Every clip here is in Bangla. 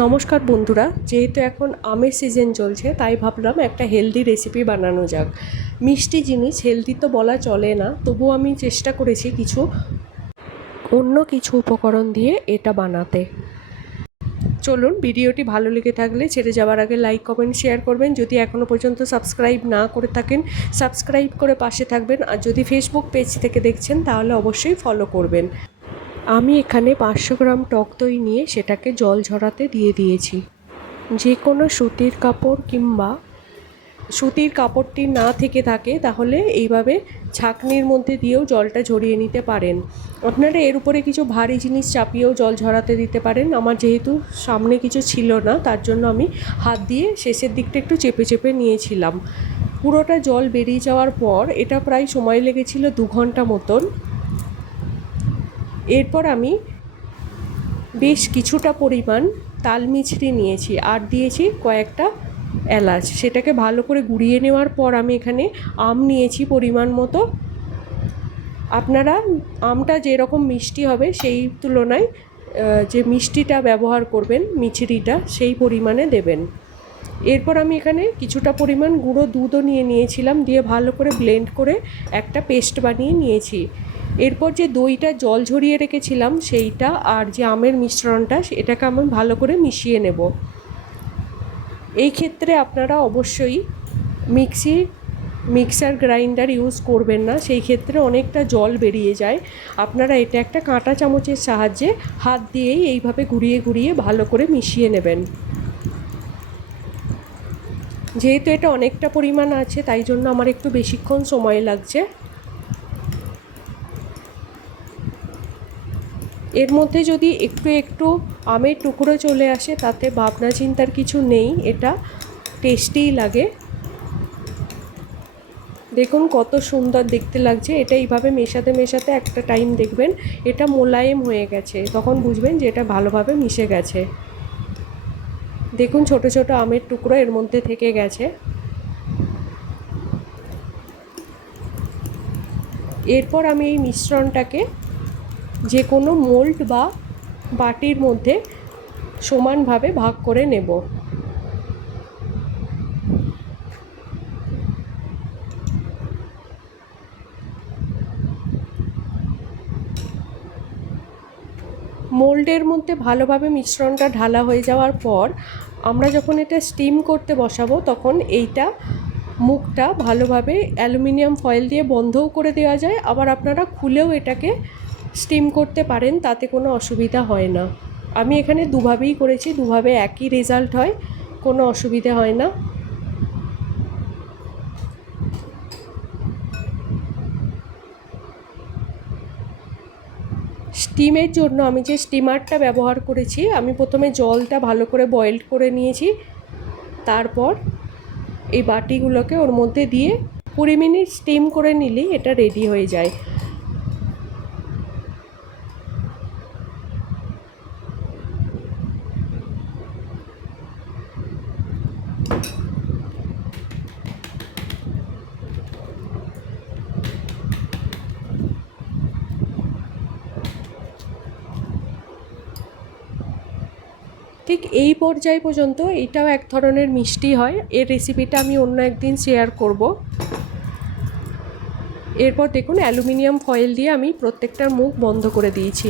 নমস্কার বন্ধুরা, যেহেতু এখন আমের সিজন চলছে তাই ভাবলাম একটা হেলদি রেসিপি বানানো যাক। মিষ্টি জিনিস হেলদি তো বলা চলে না, তবু আমি চেষ্টা করেছি অন্য কিছু উপকরণ দিয়ে এটা বানাতে। চলুন, ভিডিওটি ভালো লেগে থাকলে ছেড়ে যাওয়ার আগে লাইক কমেন্ট শেয়ার করবেন। যদি এখনও পর্যন্ত সাবস্ক্রাইব না করে থাকেন সাবস্ক্রাইব করে পাশে থাকবেন, আর যদি ফেসবুক পেজ থেকে দেখছেন তাহলে অবশ্যই ফলো করবেন। আমি এখানে 500 গ্রাম টক দই নিয়ে সেটাকে জল ঝরাতে দিয়ে দিয়েছি। যে কোনো সুতির কাপড় কিংবা সুতির কাপড়টি না থেকে থাকে তাহলে এইভাবে ছাঁকনির মধ্যে দিয়েও জলটা ঝরিয়ে নিতে পারেন। আপনারা এর উপরে কিছু ভারী জিনিস চাপিয়েও জল ঝরাতে দিতে পারেন। আমার যেহেতু সামনে কিছু ছিল না তার জন্য আমি হাত দিয়ে শেষের দিকটা একটু চেপে চেপে নিয়েছিলাম। পুরোটা জল বেরিয়ে যাওয়ার পর এটা প্রায় সময় লেগেছিল 2 ঘন্টা মতন। এরপর আমি বেশ কিছুটা পরিমাণ তাল মিছরি নিয়েছি আর দিয়েছি কয়েকটা এলাচ। সেটাকে ভালো করে গুঁড়িয়ে নেওয়ার পর আমি এখানে আম নিয়েছি পরিমাণ মতো। আপনারা আমটা যেরকম মিষ্টি হবে সেই তুলনায় যে মিষ্টিটা ব্যবহার করবেন মিছরিটা সেই পরিমাণে দেবেন। এরপর আমি এখানে কিছুটা পরিমাণ গুঁড়ো দুধও নিয়েছিলাম, দিয়ে ভালো করে ব্লেন্ড করে একটা পেস্ট বানিয়ে নিয়েছি। এরপর যে দইটা জল ঝরিয়ে রেখেছিলাম সেইটা আর যে আমের মিশ্রণটা এটাকে আমি ভালো করে মিশিয়ে নেব। এই ক্ষেত্রে আপনারা অবশ্যই মিক্সার গ্রাইন্ডার ইউজ করবেন না, সেই ক্ষেত্রে অনেকটা জল বেরিয়ে যায়। আপনারা এটা একটা কাঁটা চামচের সাহায্যে হাত দিয়েই এইভাবে ঘুরিয়ে ঘুরিয়ে ভালো করে মিশিয়ে নেবেন। যেহেতু এটা অনেকটা পরিমাণ আছে তাই জন্য আমার একটু বেশিক্ষণ সময় লাগছে। এর মধ্যে যদি একটু একটু আমের টুকরো চলে আসে তাতে ভাবনা চিন্তার কিছু নেই, এটা টেস্টিই লাগে। দেখুন কত সুন্দর দেখতে লাগছে। এটা এইভাবে মেশাতে মেশাতে একটা টাইম দেখবেন এটা মোলায়েম হয়ে গেছে, তখন বুঝবেন যে এটা ভালোভাবে মিশে গেছে। দেখুন ছোট ছোট আমের টুকরো এর মধ্যে থেকে গেছে। এরপর আমি এই মিশ্রণটাকে যে কোনো মোল্ড বা বাটির মধ্যে সমানভাবে ভাগ করে নেব। মোল্ডের মধ্যে ভালোভাবে মিশ্রণটা ঢালা হয়ে যাওয়ার পর আমরা যখন এটা স্টিম করতে বসাবো তখন এইটা মুখটা ভালোভাবে অ্যালুমিনিয়াম ফয়েল দিয়ে বন্ধও করে দেওয়া যায়, আবার আপনারা খুলেও এটাকে স্টিম করতে পারেন, তাতে কোনো অসুবিধা হয় না। আমি এখানে দুভাবেই করেছি, দুভাবে একই রেজাল্ট হয়, কোনো অসুবিধা হয় না। স্টিমের জন্য আমি যে স্টিমারটা ব্যবহার করেছি, আমি প্রথমে জলটা ভালো করে বয়েল করে নিয়েছি, তারপর এই বাটিগুলোকে ওর মধ্যে দিয়ে 20 মিনিট স্টিম করে নিলেই এটা রেডি হয়ে যায়। ঠিক এই পর্যায় পর্যন্ত এটাও এক ধরনের মিষ্টি হয়। এর রেসিপিটা আমি অন্য একদিন শেয়ার করব। এরপর দেখুন অ্যালুমিনিয়াম ফয়েল দিয়ে আমি প্রত্যেকটার মুখ বন্ধ করে দিয়েছি।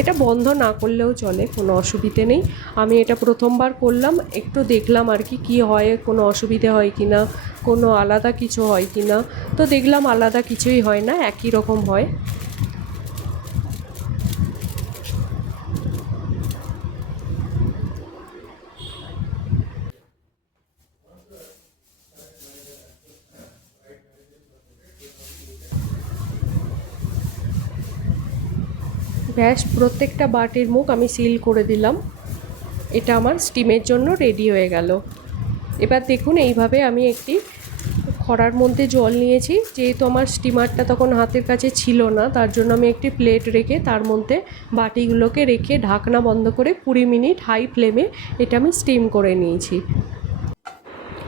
এটা বন্ধ না করলেও চলে, কোনো অসুবিধে নেই। আমি এটা প্রথমবার করলাম, একটু দেখলাম আর কি হয়, কোনো অসুবিধে হয় কি না, কোনো আলাদা কিছু হয় কি না। তো দেখলাম আলাদা কিছুই হয় না, একই রকম হয়। ব্যাস, প্রত্যেকটা বাটির মুখ আমি সিল করে দিলাম। এটা আমার স্টিমের জন্য রেডি হয়ে গেল। এবার দেখুন এইভাবে আমি একটি খড়ার মধ্যে জল নিয়েছি, যেহেতু আমার স্টিমারটা তখন হাতের কাছে ছিল না তার জন্য আমি একটি প্লেট রেখে তার মধ্যে বাটিগুলোকে রেখে ঢাকনা বন্ধ করে 20 মিনিট হাই ফ্লেমে এটা আমি স্টিম করে নিয়েছি।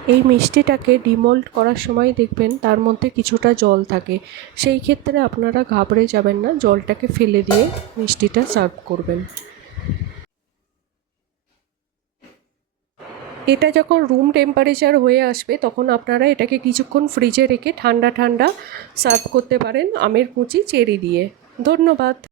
এই মিষ্টিটাকে ডিমোল্ড করার সময় দেখবেন তার মধ্যে কিছুটা জল থাকে, সেই ক্ষেত্রে আপনারা ঘাবড়ে যাবেন না, জলটাকে ফেলে দিয়ে মিষ্টিটা সার্ভ করবেন। এটা যখন রুম টেম্পারেচার হয়ে আসবে তখন আপনারা এটাকে কিছুক্ষণ ফ্রিজে রেখে ঠান্ডা ঠান্ডা সার্ভ করতে পারেন আমের কুচি চেরি দিয়ে। ধন্যবাদ।